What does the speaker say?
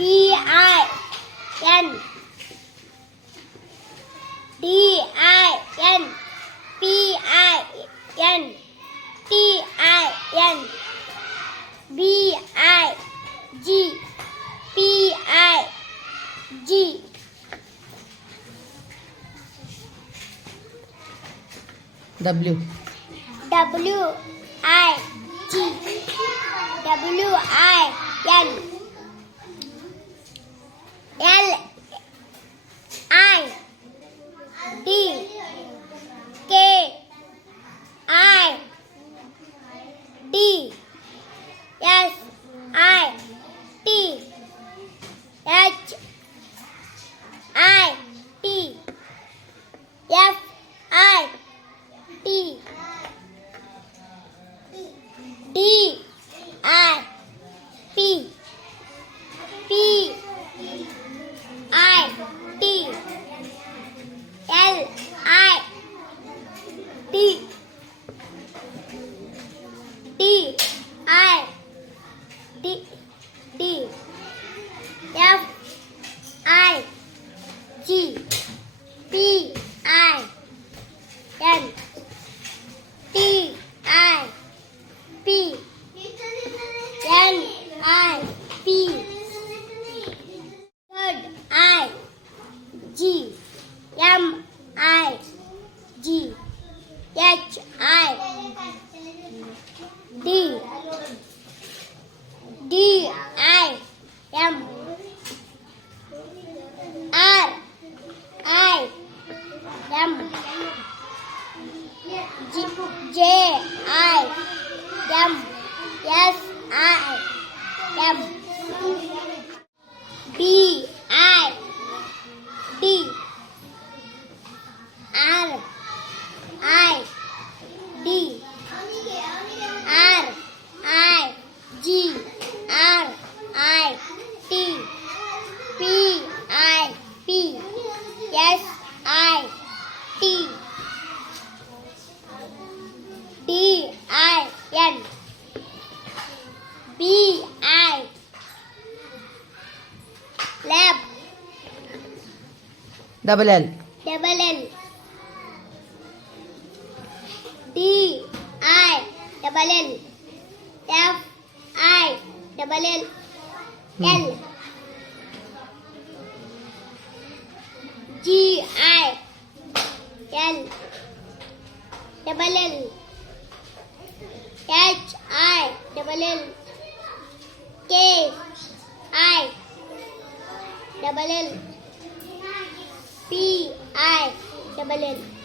DIN DIN PIN TIN BIG PIG W WIG WIN lab Double L double L DI double L FI double L L GI L double L HI double L KI double L PI double L